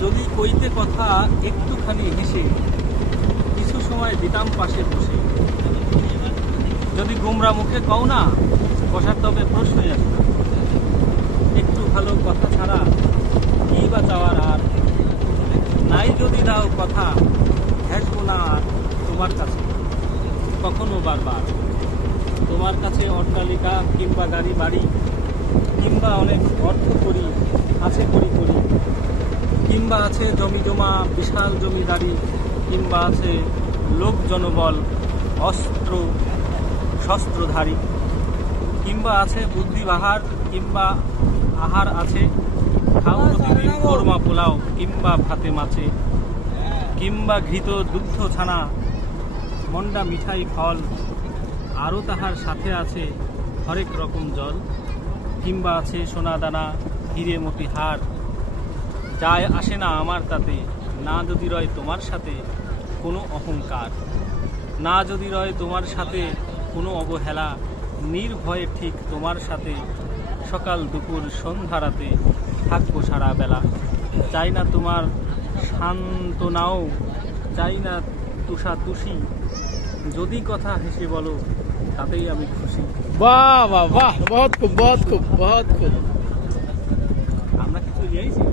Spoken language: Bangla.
যদি কইতে কথা একটুখানি হেসে কিছু সময় দিতাম পাশে বসে, যদি গুমরা মুখে কও না বসার তবে প্রশ্নই আসে না। একটু ভালো কথা ছাড়া কি বা চাওয়ার আর, নাই যদি দাও কথা ঘেঁষবো না আর তোমার কাছে কখনো বারবার। তোমার কাছে অট্টালিকা কিংবা গাড়ি বাড়ি কিংবা অনেক অর্থ করি আছে করি করি, কিংবা আছে জমি জমা বিশাল জমিদারি, কিংবা আছে লোক জনবল অস্ত্র শস্ত্রধারী, কিংবা আছে বুদ্ধি বাহার, কিংবা আহার আছে খাও প্রতিদিন কোরমা পোলাও কিংবা ভাতে মাছে, কিংবা ঘৃত দুগ্ধ ছানা মন্ডা মিঠাই ফল, আরও তাহার সাথে আছে হরেক রকম জল, কিংবা আছে সোনা দানা হিরে মতি হার। যায় আসে না আমার তাতে, না যদি রয় তোমার সাথে কোনো অহংকার, না যদি রয় তোমার সাথে কোনো অবহেলা, নির্ভয়ে ঠিক তোমার সাথে সকাল দুপুর সন্ধ্যা রাতে থাকবো সারা বেলা। চাই না তোমার সান্ত্বনাও, চাই না তুষাতুষি, যদি কথা হেসে বলো তাতেই আমি খুশি। বাহ বাহ বাহ, বহুত খুব বহুত খুব বহুত খুব। আমরা কিছু লিয়েছি।